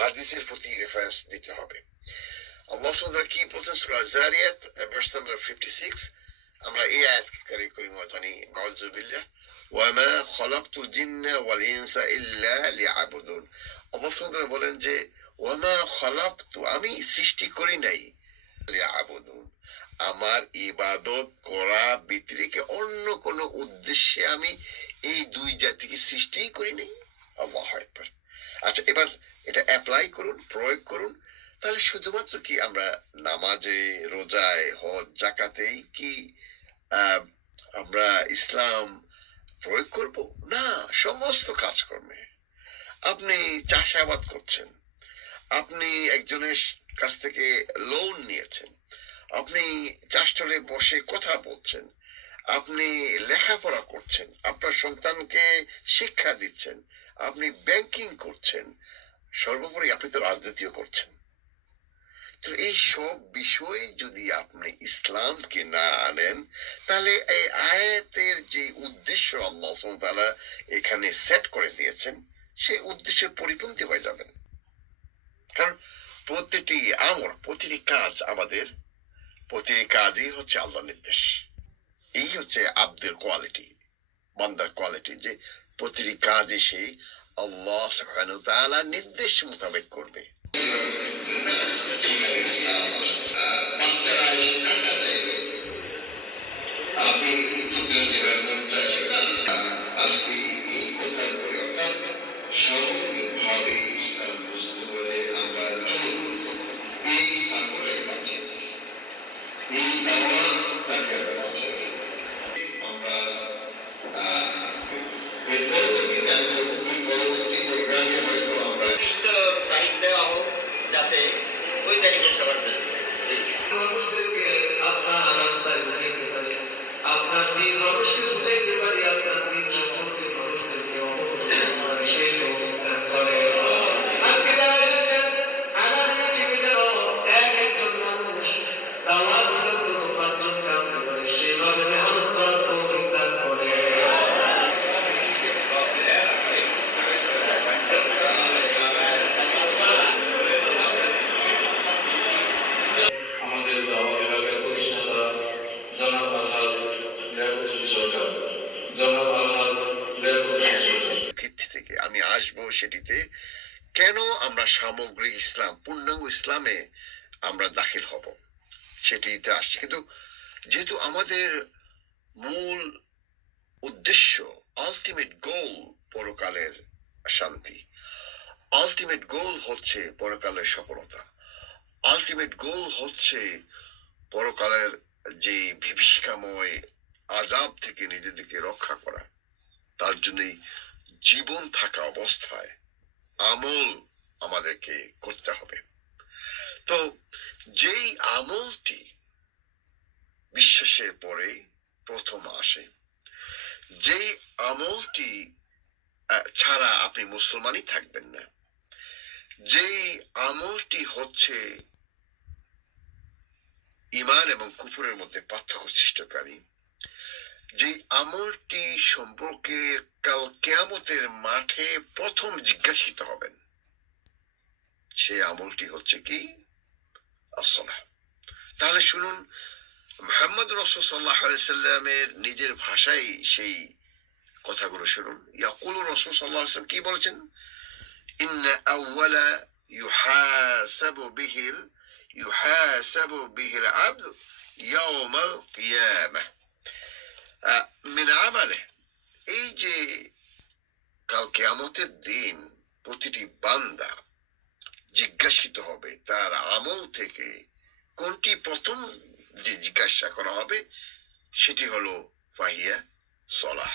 হাদিসের প্রতি রেফারেন্স দিতে হবে। আল্লাহ সুবহানাহু কি বলছেন সূরা যারিয়াত ভার্স নাম্বার 56, আমরা এই আয়াত কারিমা জানি, নাউযু বিল্লাহ, ওয়া মা খালাকতুল জিন্না ওয়াল ইনসা ইল্লা লিয়াবুদুন। আল্লাহ সুবহানাহু বলেন যে ওয়া মা খালাকতু, আমি সৃষ্টি করি নাই, লিয়াবুদুন, আমার ইবাদত করা ব্যতিরেকে অন্য কোন উদ্দেশ্যে আমি এই দুই জাতিকে সৃষ্টিই করি নাই। আল্লাহু আকবার। আচ্ছা, এবার এটা অ্যাপ্লাই করুন, প্রয়োগ করুন। তাহলে শুধুমাত্র কি আমরা নামাজে, রোজায়, হজ, জাকাতেই কি আমরা ইসলাম প্রয়োগ করব? না, সমস্ত কাজকর্মে। আপনি চাষাবাদ করছেন, আপনি একজনের কাছ থেকে লোন নিয়েছেন, আপনি চাষটলে বসে কথা বলছেন, আপনি লেখাপড়া করছেন, আপনার সন্তানকে শিক্ষা দিচ্ছেন, আপনি ব্যাংকিং করছেন, সর্বোপরি আপনি তো রাজনীতিও করছেন। তো এই সব বিষয়ে যদি আপনি ইসলামকে না আনেন, তাহলে এই আয়াতের যে উদ্দেশ্য আল্লাহ সুবহানাহু ওয়া তাআলা এখানে সেট করে দিয়েছেন, সেই উদ্দেশ্যের পরিপন্থী হয়ে যাবেন। কারণ প্রতিটি আমল, প্রতিটি কাজ, আমাদের প্রতিটি কাজই হচ্ছে আল্লাহর নির্দেশ। এই হচ্ছে আব্দের কোয়ালিটি, বান্দার কোয়ালিটি, যে প্রতিটি কাজই সেই আল্লাহ সুবহানাহু ওয়া তাআলার নির্দেশ মোতাবেক করবে। ভিত্তি থেকে আমি আসবো সেটিতে, কেন আমরা সামগ্রিক ইসলাম, পূর্ণাঙ্গ ইসলামে আমরা দাখিল হব সেটিতে আসছি। কিন্তু যেহেতু আমাদের মূল উদ্দেশ্য, আলটিমেট গোল পরকালের শান্তি, আলটিমেট গোল হচ্ছে পরকালের সফলতা, আলটিমেট গোল হচ্ছে পরকালের যে বিভীষিকাময় আযাব থেকে নিজেদেরকে রক্ষা করা, তার জন্যই জীবন থাকা অবস্থায় আমল আমাদেরকে করতে হবে। তো যেই আমলটি বিশ্বাসের পরে প্রথম আসে, যেই আমলটি ছাড়া আপনি মুসলমানই থাকবেন না, যেই আমলটি হচ্ছে ঈমান এবং কুফরের মধ্যে পার্থক্য সৃষ্টিকারী, যে আমলটি সম্পর্কে কাল কিয়ামতের মাঠে প্রথম জিজ্ঞাসিত হবেন, সেই আমলটি হচ্ছে কি? আসসালাহ। তাহলে শুনুন, মুহাম্মদ রাসূল সাল্লাল্লাহু আলাইহি সাল্লামের নিজের ভাষায় সেই কথাগুলো শুনুন। ইয়াকুলু রাসূল সাল্লাল্লাহু আলাইহি সাল্লাম কি বলেছেন? ইন্না আউওয়ালা ইউহাসাবু বিহিল আবদু ইয়াউমাল কিয়ামাহ মিন আমালে। এই যে কাল কিয়ামতের দিন প্রতিটি বান্দা জিজ্ঞাসিত হবে তার আমল থেকে, কোনটি প্রথম যে জিজ্ঞাসা করা হবে সেটি হলো ফাহিয়া সলাহ।